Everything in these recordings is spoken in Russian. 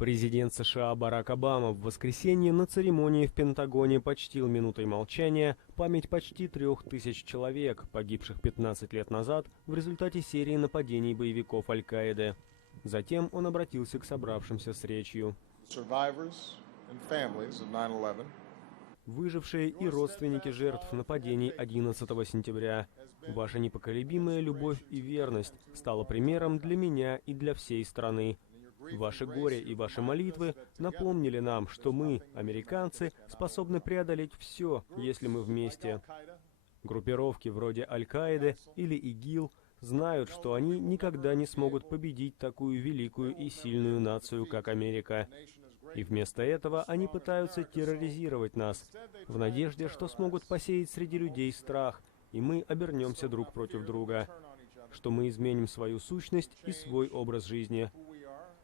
Президент США Барак Обама в воскресенье на церемонии в Пентагоне почтил минутой молчания память почти 3000 человек, погибших 15 лет назад в результате серии нападений боевиков Аль-Каиды. Затем он обратился к собравшимся с речью. Выжившие и родственники жертв нападений 11 сентября, ваша непоколебимая любовь и верность стала примером для меня и для всей страны. Ваше горе и ваши молитвы напомнили нам, что мы, американцы, способны преодолеть все, если мы вместе. Группировки вроде Аль-Каиды или ИГИЛ знают, что они никогда не смогут победить такую великую и сильную нацию, как Америка. И вместо этого они пытаются терроризировать нас, в надежде, что смогут посеять среди людей страх, и мы обернемся друг против друга, что мы изменим свою сущность и свой образ жизни.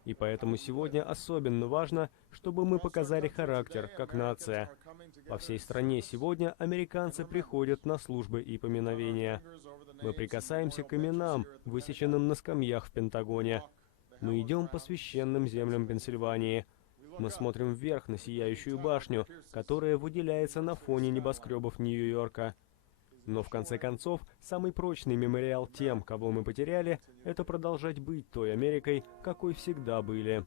И поэтому сегодня особенно важно, чтобы мы показали характер, как нация. По всей стране сегодня американцы приходят на службы и поминовения. Мы прикасаемся к именам, высеченным на скамьях в Пентагоне. Мы идем по священным землям Пенсильвании. Мы смотрим вверх на сияющую башню, которая выделяется на фоне небоскребов Нью-Йорка. Но в конце концов, самый прочный мемориал тем, кого мы потеряли, это продолжать быть той Америкой, какой всегда были.